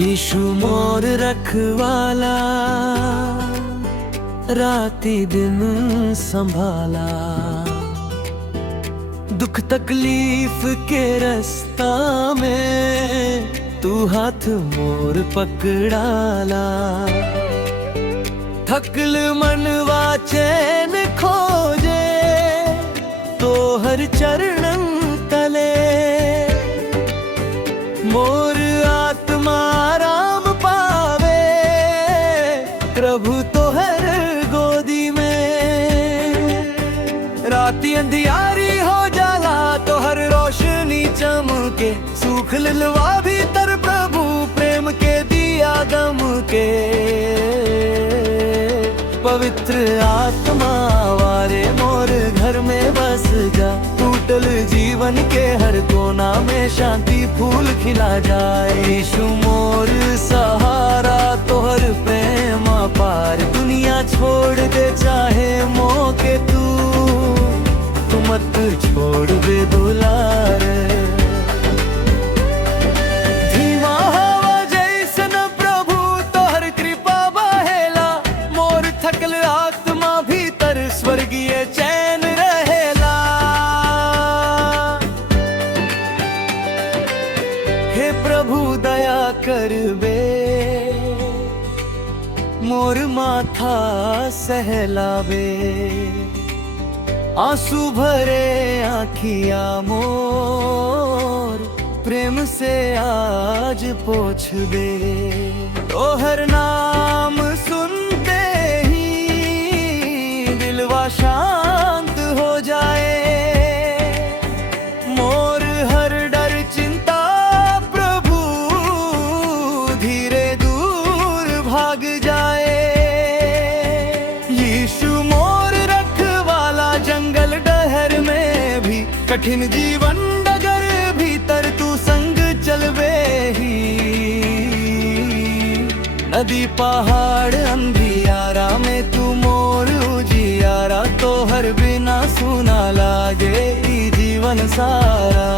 यीशु मोर रखवाला, राती दिन संभाला। दुख तकलीफ के रास्ता में तू हाथ मोर पकड़ाला। थकल मनवा चैन खोजे तो हर चरणन तले। मोर आत्मा राम पावे प्रभु तो हर गोदी में। राती अंधियारी हो जाला तो हर रोशनी चमके। सूख लिलवा भीतर प्रभु प्रेम के दिया गम के। पवित्र आत्मा वारे मोर घर में बस जा। टूटल जीवन के हर कोना में शांति फूल खिला जाए। यीशु मोर सहारा तो हर प्रेम पार। दुनिया छोड़ दे चाहे मौके तू मत छोड़ दे दुलार। धीमा हवा जैसन प्रभु तो हर कृपा बहेला। मोर थकल आत्मा भीतर स्वर्गीय चैन रहेला। हे प्रभु दया करबे मोर माथा सहलावे। आंसू भरे आँखिया मोर प्रेम से आज पोंछ दे। तोहर नाम सुनते ही दिलवा शांत हो जाए। मोर हर डर चिंता प्रभु धीरे दूर भाग जाए। यीशु मोर रखवाला जंगल डहर में भी कठिन जीवन डगर भीतर तू संग चलवे ही। नदी पहाड़ अंधियारा में तू मोर उजियारा। तो हर बिना सुना लागे ई जीवन सारा।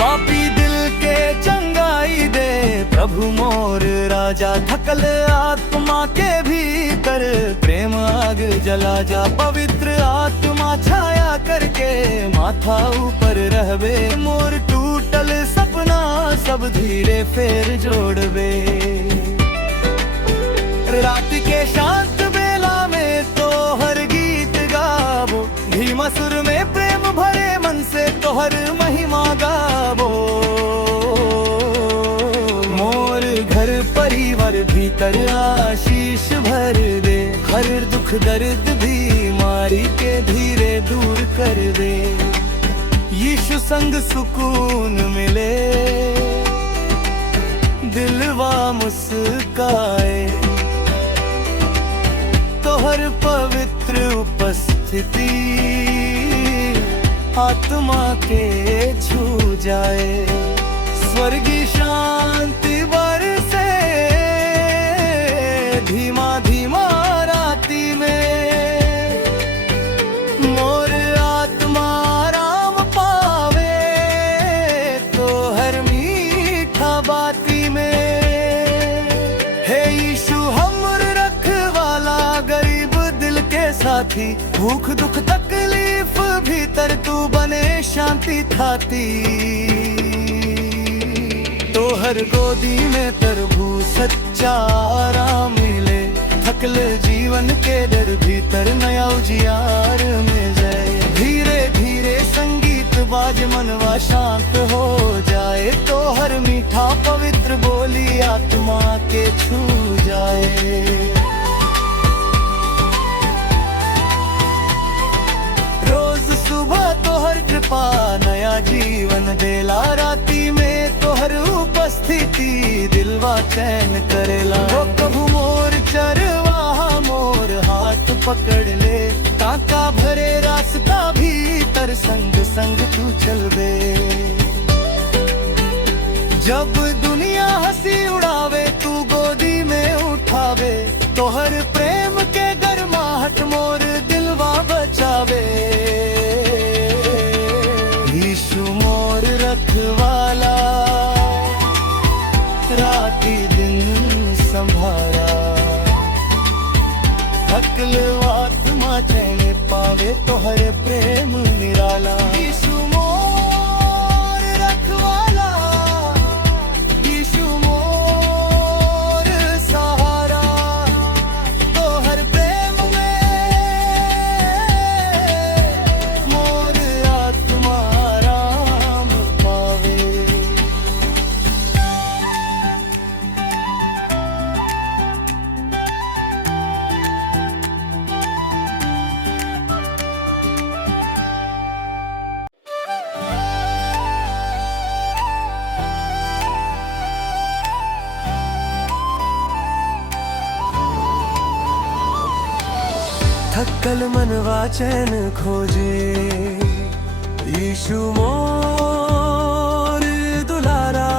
पापी दिल के चंगाई दे प्रभु मोर राजा। थकल आत्मा के भीतर प्रेम आग जला जा। पवित्र आत्मा छाया करके माथा ऊपर रहबे। मोर टूटल सपना सब धीरे फेर जोड़बे। रात के शांत बेला में तो हर गीत गाबो। धीमा सुर में प्रेम भरे मन से तो हर महिमा गाबो। मोर घर परिवार भीतर आशीष भर दे। हर दुख दर्द बीमारी के धीरे दूर कर दे। यीशु संग सुकून मिले दिलवा मुस्काए। तो हर पवित्र उपस्थिति आत्मा के छू जाए। स्वर्गीय शांति बरसे धीमा धीमा राती में। मोर आत्मा राम पावे तो हर मीठा बाती में। हे यीशु हमर रखवाला गरीब दिल के साथी। भूख दुख तकलीफ भीतर तू बने शांति थाती। तो हर गोदी में प्रभु सच्चा आराम मिले। थकल जीवन के डर भीतर नया उजियार में जाए। धीरे धीरे संगीत बाज मनवा शांत हो जाए। तो हर मीठा पवित्र बोली आत्मा के छू जाए। रोज सुबह तो हर कृपा नया जीवन देला। राती में तो हर उपस्थिति दिलवा चैन करेला। ओ प्रभु मोर चरवाहा मोर हाथ पकड़ ले। कांका भरे रास्ता भीतर संग संग तू चलबे। जब दुनिया हंसी उड़ावे तू गोदी में उठावे। तो हर प्रेम के गर्माहट मोर दिलवा बचावे। यीशु मोर तोहरे प्रेम निराला। यीशु मोर रखवाला, यीशु मोर सहारा, तोहर प्रेम में मोर आत्मा राम पावे। थक्कल मनवा चैन खोजे, यीशु मोर दुलारा।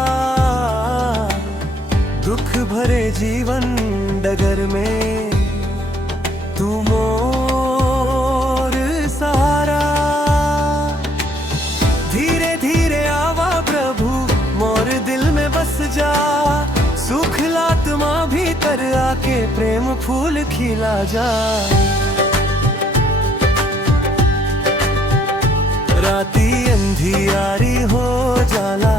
दुख भरे जीवन डगर में तू मोर सहारा। धीरे धीरे आवा प्रभु मोर दिल में बस जा, सुख लात्मा भीतर आके प्रेम फूल खिला जा। राती अंधियारी हो जाला,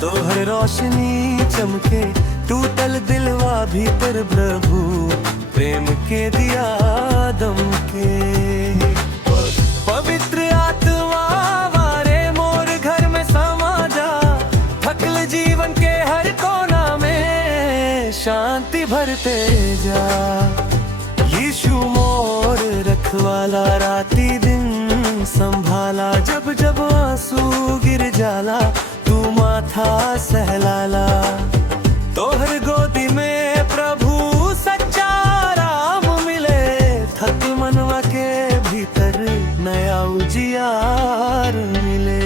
तोहर रोशनी चमके, टूटल दिलवा भीतर प्रभु प्रेम के दिया दमके। पवित्र आत्मा वारे मोर घर में समा जा, थकल जीवन के हर कोना में शांति भरते जा। यीशु मोर रखवाला, राती दिन संभाला, जब जब आंसू गिर जाला तू माथा सहलाला। तोहर गोदी में प्रभु सच्चा राम मिले, थक मनवा के भीतर नया उजियार मिले।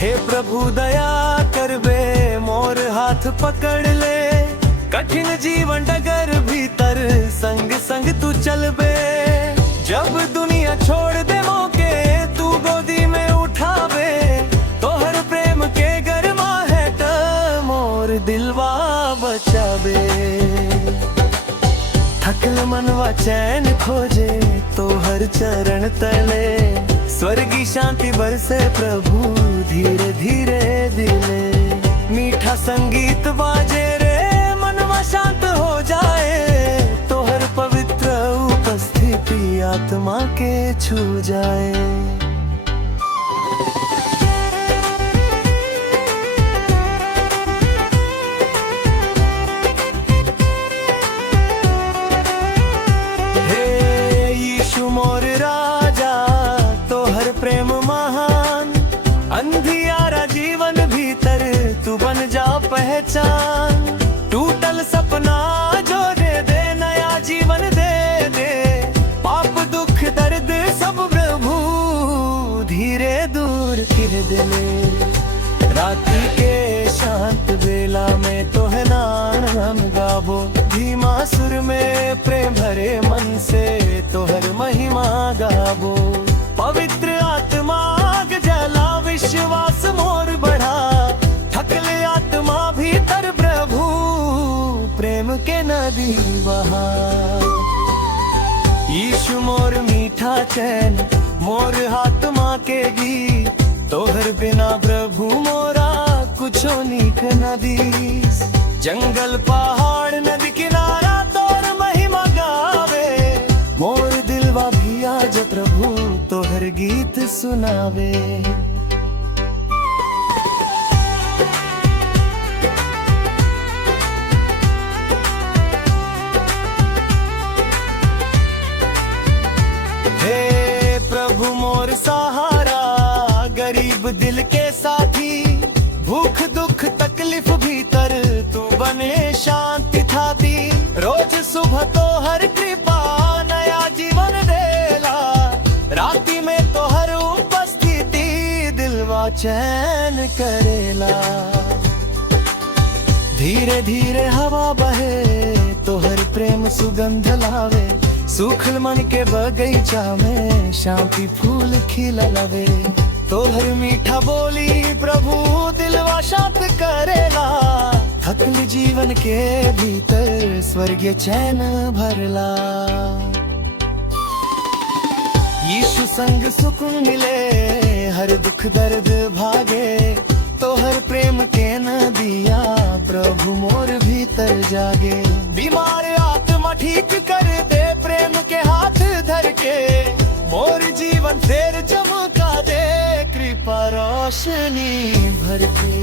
हे प्रभु दया करबे, मोर हाथ पकड़ ले, कठिन जीवन डगर भीतर संग संग तू चलबे। जब दुनिया छोड़ दे मौके तू गोदी में उठावे, तोहर प्रेम के गरमा है त मोर दिलवा बचावे। थकल मनवा चैन खोजे, तोहर चरण तले, स्वर्गी शांति बरसे प्रभु धीरे धीरे दिले। मीठा संगीत बाजे रे, मनवा शांत हो जाए, तोहर पवित्र उपस्थिति आत्मा के छू जाए। हे यीशु मोर राजा, तोहर प्रेम महान, अंधियारा जीवन भीतर तू बन जा पहचान। टूटल सपना जो दे नया जीवन दे दे, पाप दुख दर्द सब प्रभु धीरे दूर कर दे। रात्रि के शांत बेला में तो है नाम गाबो, धीमा सुर में प्रेम भरे मन से तोहर महिमा गाबो। पवित्र आत्मा जला, विश्वास मोर बढ़ा, थकल आत्मा भीतर प्रभु प्रेम के नदी बहा। यीशु मोर मीठा चैन, मोर आत्मा के गीत, तोहर बिना प्रभु मोरा कुछो नीक नदीस। जंगल पहाड़ नदी किनारा तोर महिमा गावे, मोर दिलवा भी आज प्रभु तोहर गीत सुनावे। हे प्रभु मोर सहारा, गरीब दिल के साथी, भूख दुख तकलीफ भीतर तू बने शांति थाती। रोज सुबह तो हर कृपा नया जीवन देला, राती में तो हर उपस्थिति दिलवा चैन करेला। धीरे धीरे हवा बहे, तो हर प्रेम सुगंध लावे, सूखल मन के बगीचा में शांति फूल खिला लवे। तो हर मीठा बोली प्रभु दिलवा शांत करेला। थकल जीवन के भीतर स्वर्गीय चैन भरला। यीशु संग सुख मिले हर दुख दर्द भागे। तो हर प्रेम के नदिया प्रभु मोर भीतर जागे। बीमार आत्मा ठीक कर दे प्रेम के हाथ धर के। मोर जीवन फेर चमका दे कृपा रोशनी भर के।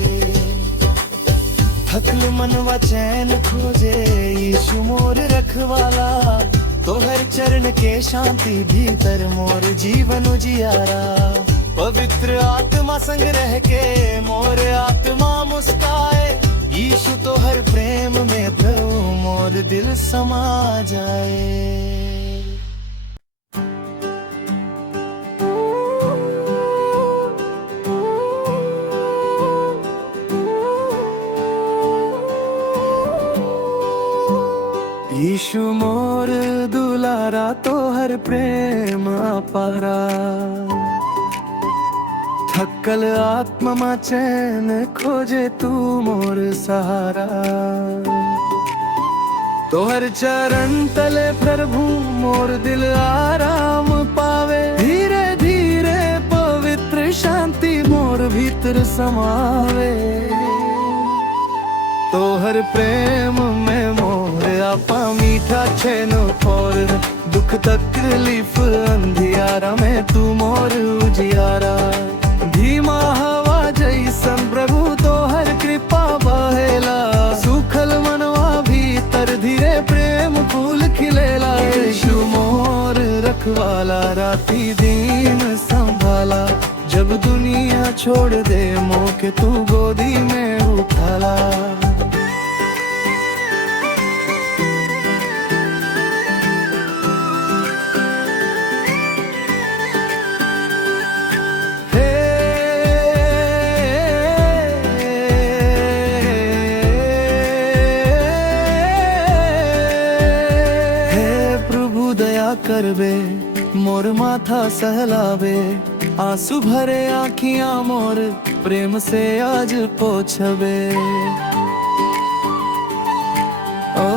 थकल मनवा चैन खोजे यीशु मोर रखवाला। तो हर चरण के शांति भीतर मोर जीवन उजियारा। पवित्र आत्मा संग रह के मोर आत्मा मुस्काए। यीशु तो हर प्रेम में प्रभु मोर दिल समा जाए। यीशु मोर दुलारा तो हर प्रेम अपारा। थकल आत्मा चैन खोजे तू मोर सहारा। तो हर चरण तले प्रभु मोर दिल आराम पावे। धीरे धीरे पवित्र शांति मोर भीतर समावे। तो हर प्रेम में मोर आपा मीठा चैन और दुख तकलीफ अंधियारा में तू मोर उजियारा। धीमा हवा जैसन प्रभु तो हर कृपा बहेला। सुखल मनवा भीतर धीरे प्रेम फूल खिलेला। यीशु मोर रखवाला राती दिन संभाला। जब दुनिया छोड़ दे मोह के तू गोदी में उठाला। करबे मोर माथा सहलावे। आंसू भरे आँखियां मोर प्रेम से आज पोछबे। ओ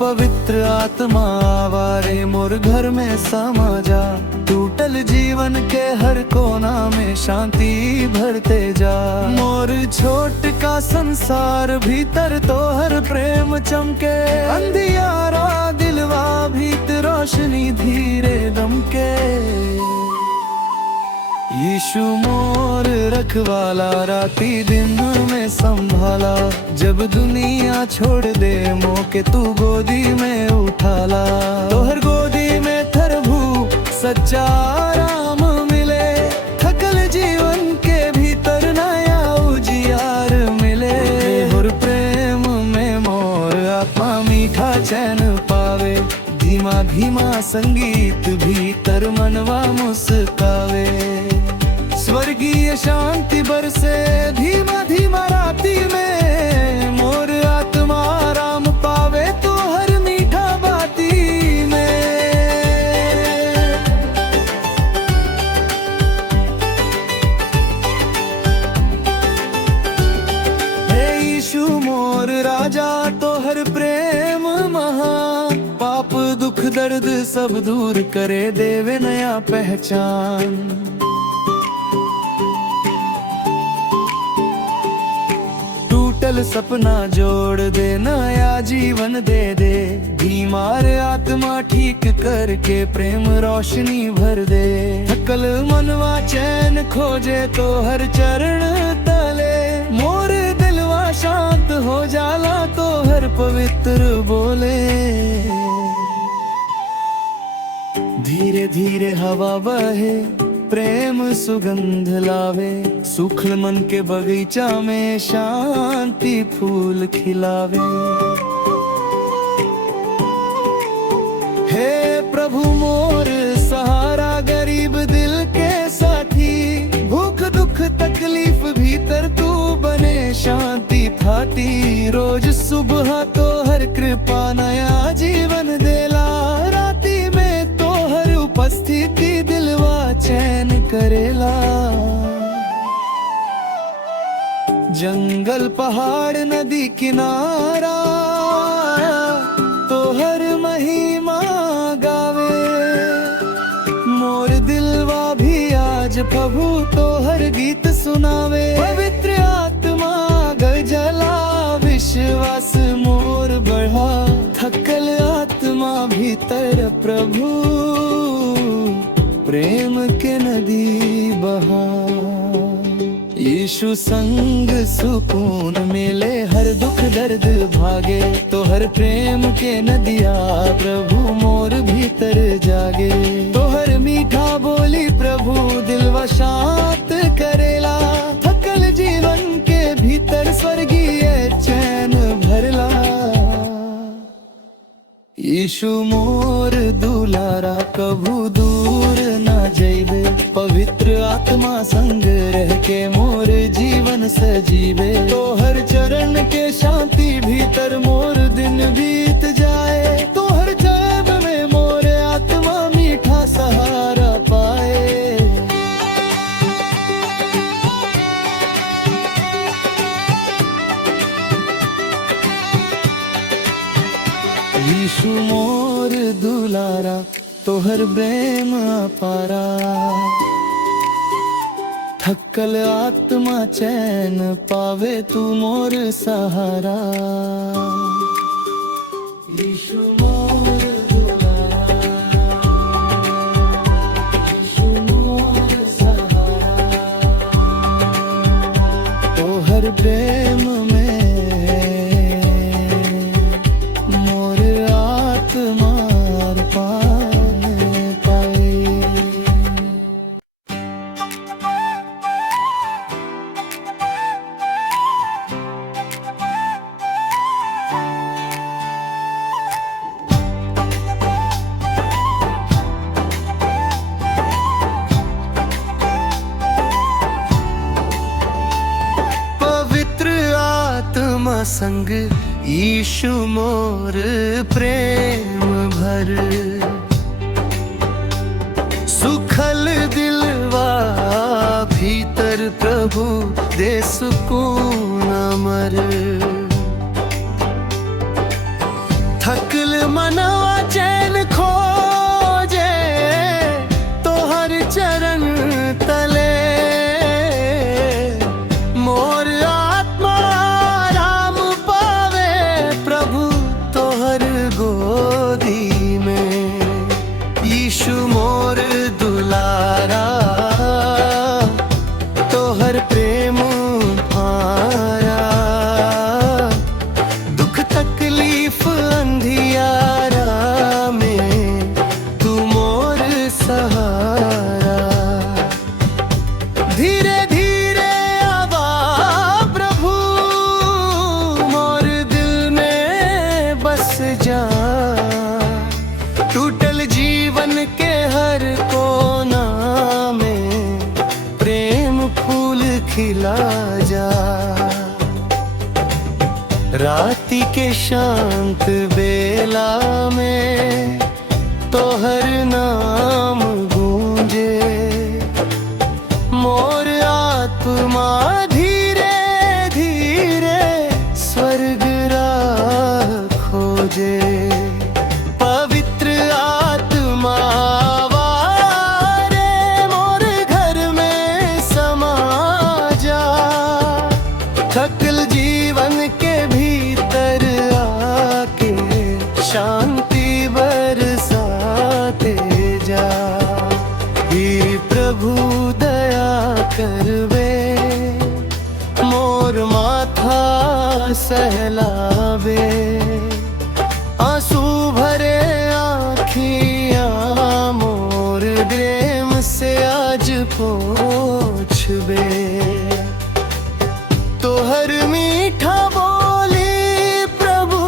पवित्र आत्मा आवारे मोर घर में समा जा। टूटल जीवन के हर कोना में शांति भरते जा। मोर छोट का संसार भीतर तो हर प्रेम चमके। अंधियारा दिलवा भीतर रोशनी धीरे दमके। यीशु मोर रखवाला राती दिन में संभाला। जब दुनिया छोड़ दे मोह के तू गोदी में उठाला। तो हर गोदी में प्रभु सच्चा आराम मिले। थकल जीवन के भीतर नया उजियार मिले। और प्रेम में मोर आत्मा मीठा चैन पावे। धीमा धीमा संगीत भीतर मनवा मुस्कावे। स्वर्गीय शांति बरसे धीमा धीमा राती में। मोर आत्मा आराम पावे तो हर मीठा बाती में। हे यीशु मोर राजा तो हर प्रेम महान। पाप दुख दर्द सब दूर करे देवे नया पहचान। टूटल सपना जोड़ दे नया जीवन दे दे। बीमार आत्मा ठीक करके प्रेम रोशनी भर दे। थकल मनवा चैन खोजे तो हर चरण तले। मोर दिलवा शांत हो जाला तो हर पवित्र बोले। धीरे धीरे हवा बहे प्रेम सुगंध लावे। सुखल मन के बगीचा में शांति फूल खिलावे। हे प्रभु मोर सहारा गरीब दिल के साथी। भूख दुख तकलीफ भीतर तू बने शांति थाती। रोज सुबह तो हर कृपा नया जीवन देला। राती में तो हर उपस्थिति दिलवा चैन करेला। जंगल पहाड़ नदी किनारा तो हर महिमा गावे। मोर दिलवा भी आज प्रभु तो हर गीत सुनावे। पवित्र आत्मा गजला विश्वास मोर बढ़ा। थकल आत्मा भीतर प्रभु प्रेम के नदी बहा। यीशु संग सुकून मिले हर दुख दर्द भागे। तो हर प्रेम के नदिया प्रभु मोर भीतर जागे। तो हर मीठा बोली प्रभु दिलवा शांत करेला। थकल जीवन के भीतर स्वर्गीय चैन भरला। यीशु मोर दुलारा कभू दूर ना जइबे। पवित्र आत्मा संग रह के मोर जीवन सजीवे। तो हर चरण के शांति भीतर मोर दिन बीत जाए। तो हर जब में मोर आत्मा मीठा सहारा पाए। यीशु मोर दुलारा तोहर प्रेम अपारा। थकल आत्मा चैन पावे तू मोर सहारा। यीशु मोर दुलारा, यीशु मोर सहारा। तोहर प्रेम संग यीशु मोर प्रेम भर। सुखल दिलवा भीतर प्रभु दे सुकून अमर। थकल मनवा चैन खोजे तो हर चरण तले। मोर गोदी में यीशु मोर दुलारा। तोहर प्रेम पाया। दुख तकलीफ अंधियारा में तू मोर सहारा। धीरे धीरे आवा प्रभु मोर दिल में बस जा। टूटल जीवन के हर कोना में प्रेम फूल खिला जा। राती के शांत बेला में तोहर नाम गूंजे। मोर आत्मा धीरे धीरे स्वर्ग राह खोजे। थकल जीवन के भीतर आके शांति बरसाते जा। हे प्रभु दया करवे मोर माथा सहलावे। आंसू भरे आँखियाँ मोर प्रेम से आज पोंछबे। तोहर मीठा बोली प्रभु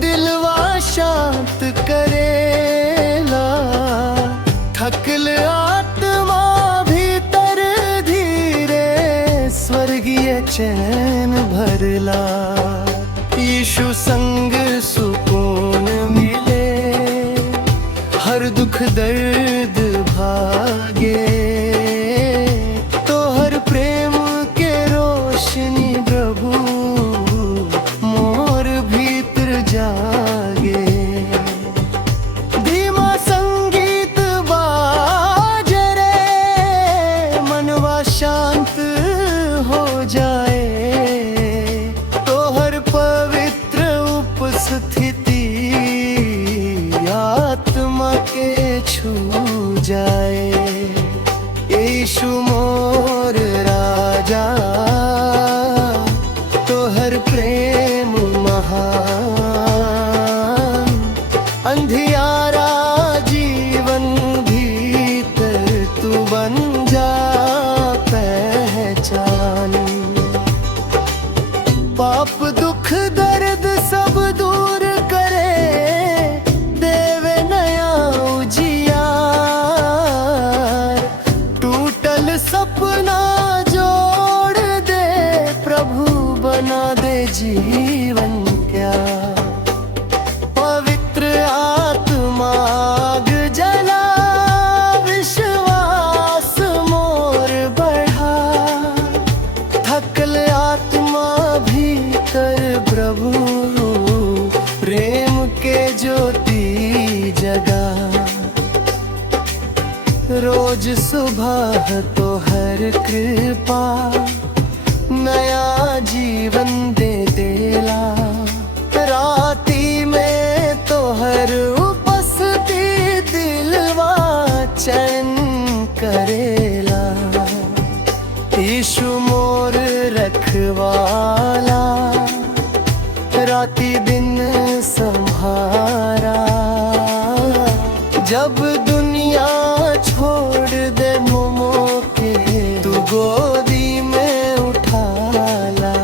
दिलवा शांत करेला। थकल आत्मा भीतर धीरे स्वर्गीय चैन भरला। यीशु संग सुकून मिले हर दुख दर्द भागे। शांत हो जाए, तो हर पवित्र उपस्थिति आत्मा के छू जाए। यीशु मोर राजा, तो हर प्रेम महान, अंधियारा जीवन भीतर तू बन जा पहचान। पाप दुख दर्द सब दूर करे, देवे नया उजियार। टूटल सपना जोड़ दे प्रभु, बना दे जीवन क्या। पवित्र आत्मा आग जला, विश्वास मोर बढ़ा। थकल आत्मा भीतर प्रभु, प्रेम के ज्योति जगा। रोज सुबह तो हर कृपा, नया जीवन दे देला। राती में तो हर उपस्थिति दिलवा चैन करेला। यीशु मोर रखवाला, राती दिन संहारा। जब दुनिया छोड़ दे मोमो के, तू गोदी में उठाला।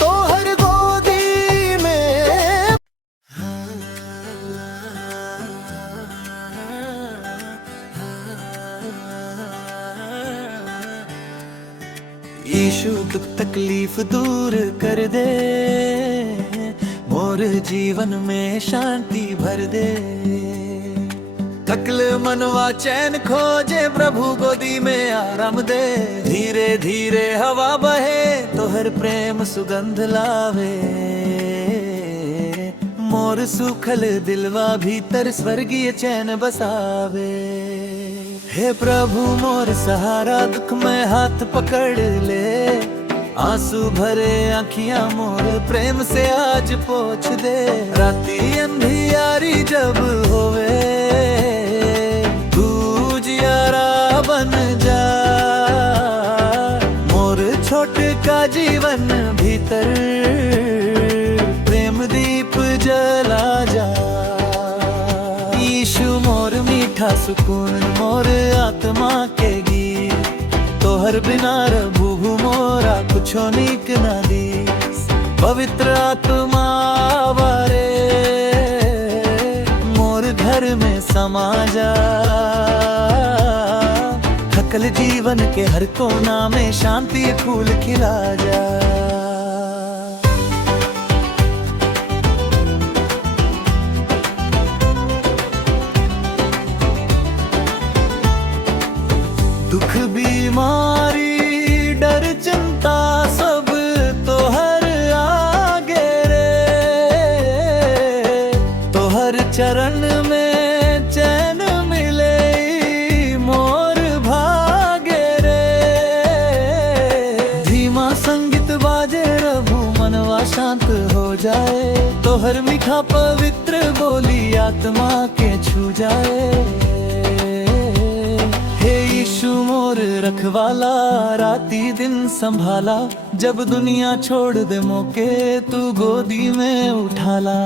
तो हर गोदी में यीशु दुख तकलीफ दूर कर दे, मोर जीवन में शांति भर दे। थकल मनवा चैन खोजे, प्रभु गोदी में आराम दे। धीरे धीरे हवा बहे, तो हर प्रेम सुगंध लावे। मोर सूखल दिलवा भीतर स्वर्गीय चैन बसावे। हे प्रभु मोर सहारा, दुख में हाथ पकड़ ले। आंसू भरे आँखियां मोर प्रेम से आज पोंछ दे। राती अंधियारी जब होवे, तू जियारा बन जा। मोर छोट का जीवन भीतर प्रेम दीप जला जा। यीशु मोर मीठा सुकून, मोर आत्मा के गीत। तोहर बिना रबू मोरा कुछो नीक ना दीस। पवित्र आत्मा वारे मोर घर में समा जा। थकल जीवन के हर कोना में शांति फूल खिला जा। दुख बीमारी डर चिंता सब तो हर आगे रे। तो हर चरण में चैन मिले, मोर भागे रे। धीमा संगीत बाजे रबू, मनवा शांत हो जाए। तो हर मीठा पवित्र बोली आत्मा के छू जाए। मोर रखवाला, राती दिन संभाला। जब दुनिया छोड़ दे मौके, तू गोदी में उठाला।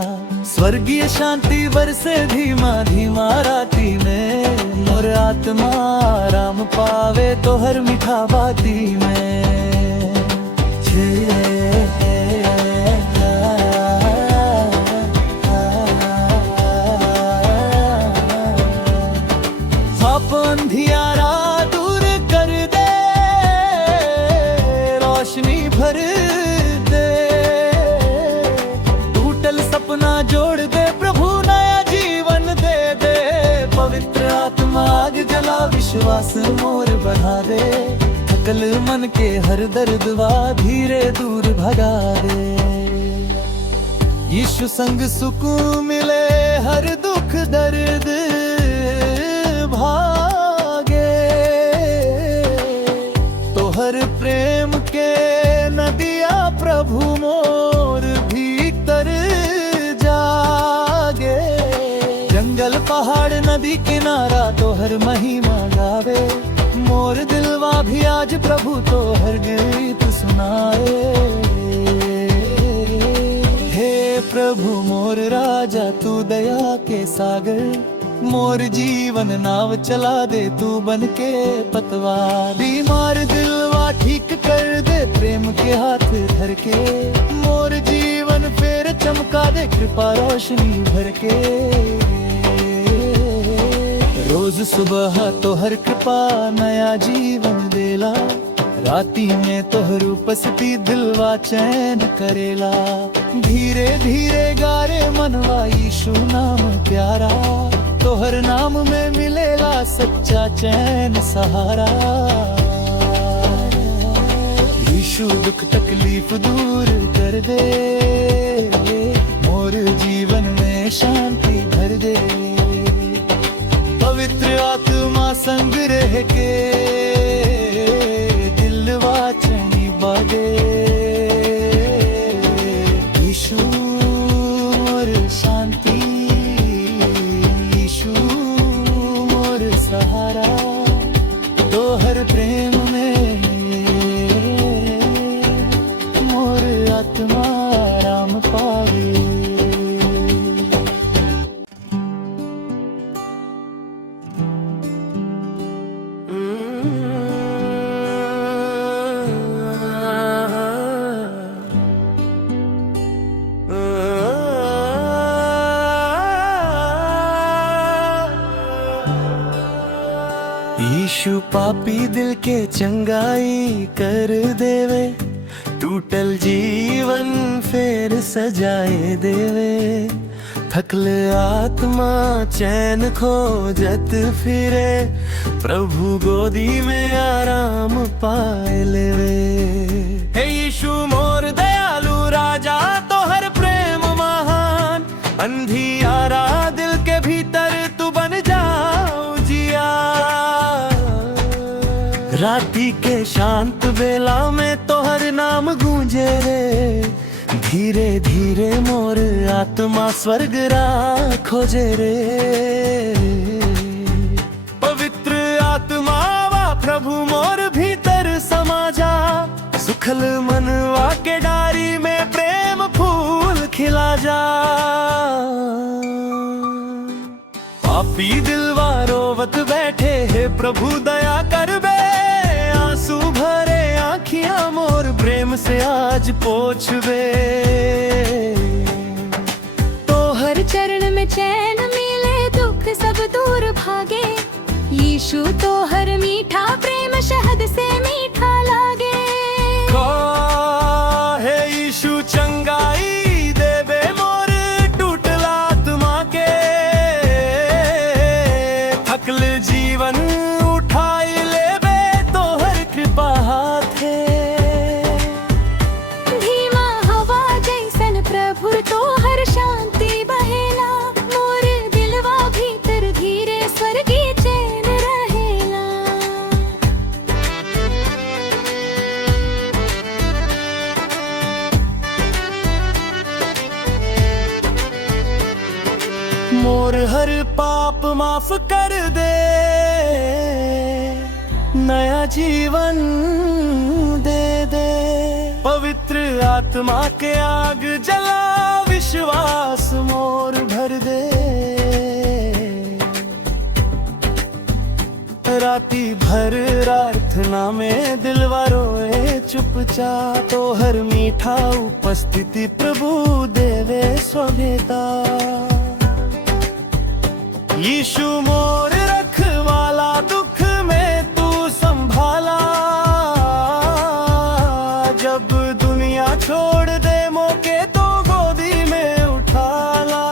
स्वर्गीय शांति बरसे धीमा धीमा राती में। मोर आत्मा आराम पावे, तो हर मीठा बाती में। अंधियारा दूर कर दे, रोशनी भर दे। टूटल सपना जोड़ दे, प्रभु नया जीवन दे दे। पवित्र आत्मा आग जला, विश्वास मोर बढ़ा दे। थकल मन के हर दर्द वा धीरे दूर भगा दे। यीशु संग सुकून मिले, हर दुख दर्द भागे। तोहर प्रेम के नदिया प्रभु मोर भीतर जागे। जंगल पहाड़ नदी किनारा तोहर महिमा गावे। मोर दिलवा भी आज प्रभु तोहर गीत सुनाए। हे प्रभु मोर राजा तू दया के सागर, मोर जीवन नाव चला दे तू बन के पतवार। बीमार दिलवा ठीक कर दे प्रेम के हाथ धर के। मोर जीवन फिर चमका दे कृपा रोशनी भर के। रोज सुबह तोहर कृपा नया जीवन देला। राती में तोहर उपस्थिति दिलवा चैन करेला। धीरे धीरे गारे मनवा यीशु नाम प्यारा। तोहर नाम में मिलेला सच्चा चैन सहारा। यीशु दुख तकलीफ दूर कर दे। मोर जीवन में शांति भर दे। पवित्र आत्मा संग रह के दिलवा चैनी बागे। यीशु मोर शांति, यीशु मोर सहारा। तोहर प्रेम में मोर आत्मा राम पावे। यीशु पापी दिल के चंगाई कर देवे। टूटल जीवन फिर सजाए देवे। थकल आत्मा चैन खोजत फिरे। प्रभु गोदी में आराम पाए लेवे। हे यीशु मोर दयालु राजा तोहर प्रेम महान। अंधियारा दिल के भीतर तू बन जाओ जिया। राती के शांत बेला में तोहर नाम गूंजे रे। धीरे धीरे मोर आत्मा स्वर्ग राह खोजे रे। पवित्र आत्मा वा प्रभु मोर भीतर समा जा। सुखल मनवा के डारी में प्रेम फूल खिला जा। पापी दिलवा रोवत बैठे है प्रभु दया कर बे। आंसू भरे आँखियां मोर प्रेम से आज पोंछ बे। तोहर चरण में चैन मिले दुख सब दूर भागे। यीशु तोहर मीठा प्रेम शहद से मीठा लागे। हे यीशु चंगाई देबे मोर टूटल आत्मा के। थकल जीवन उठाई लेबे तोहर कृपा हाथे। धीमा हवा जैसन प्रभु तोहर शांति बहेला। मोर दिलवा भीतर धीरे स्वर्गी चैन रहेला। मोर हर पाप माफ कर दे। नया जीवन दे दे। पवित्र आत्मा के आग जला विश्वास मोर भर दे। राती भर प्रार्थना में दिलवा रोए चुपचाप। तो हर मीठा उपस्थिति प्रभु देवे स्वभेता। यीशु मोर रखवाला दुख में तू संभाला। जब दुनिया छोड़ दे मौके तो गोदी में उठाला।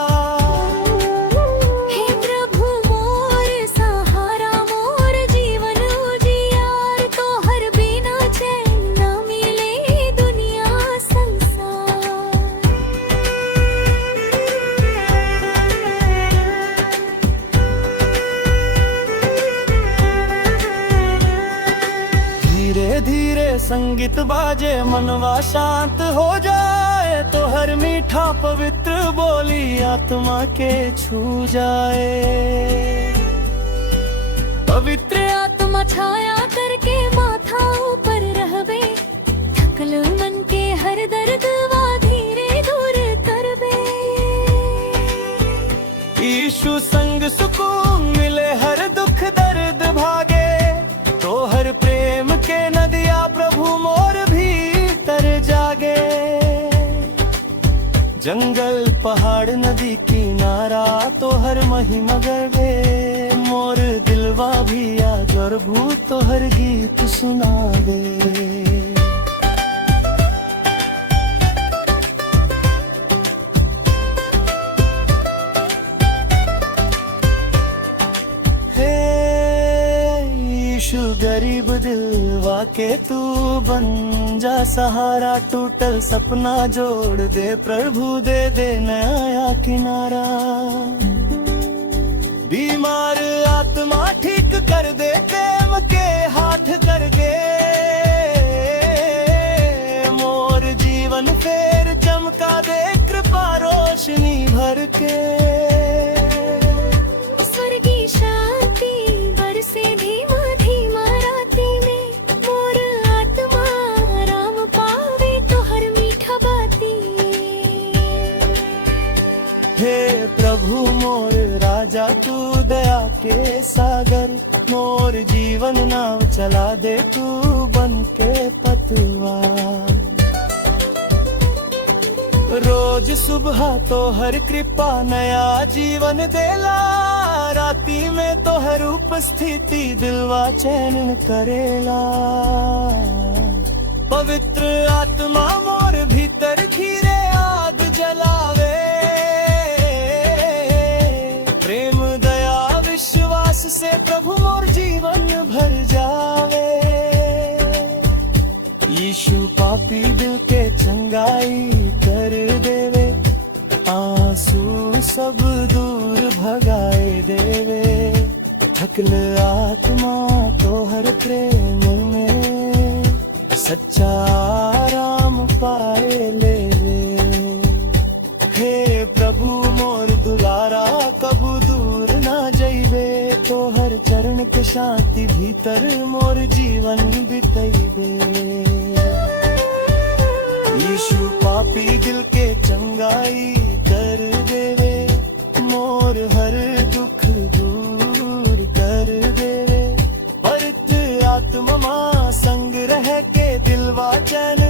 हे प्रभु मोर सहारा मोर जीवन उजियार। तोहर बिना चैन न मिले दुनिया संसार। धीरे धीरे संगीत बाजे मनवा शांत हो जाए, तो हर मीठा पवित्र बोली आत्मा के छू जाए। पवित्र आत्मा छाया करके माथा ऊपर रहवे, थकल मन के हर दर्द वा धीरे दूर करवे। यीशु संग सुकून मिले हर दुख दर्द भागे, तो हर प्रेम के नदिया प्रभु मोर भीतर जागे। जंगल पहाड़ नदी किनारा तो हर महिमा गर्वे, मोर दिलवा भी आज और भूत तो हर गीत सुनावे। यीशु गरीब दिलवा के तू बन जा सहारा, टूटल सपना जोड़ दे प्रभु, दे दे नया किनारा। बीमार आत्मा ठीक कर दे प्रेम के हाथ करके, मोर जीवन फेर चमका दे कृपा रोशनी भर के। स्वर्गीय शांति बरसे धीमा धीमा राती में, मोर आत्मा राम पावे तो हर मीठा बाती। हे प्रभु मोर राजा तू दया के सागर, मोर जीवन नाव चला दे तू बन के पतवार। रोज सुबह तो हर कृपा नया जीवन देला, राती में तो हर उपस्थिति दिलवा चैन करेला। पवित्र आत्मा मोर भीतर खीरे आग जलावे, प्रेम दया विश्वास से प्रभु मोर जीवन भर जावे। यीशु पापी दिल के चंगाई कर देवे, आंसू सब दूर भगाए देवे। थकल आत्मा तो हर प्रेम में सच्चा आराम पाए लेवे। हे प्रभु मोर दुलारा कबू दूर ना जइबे, तो हर चरण के शांति भीतर मोर जीवन बितइबे। यीशु पापी दिल के चंगाई कर देवे, मोर हर दुख दूर कर देवे। पवित्र आत्मा संग रह के दिलवा चैन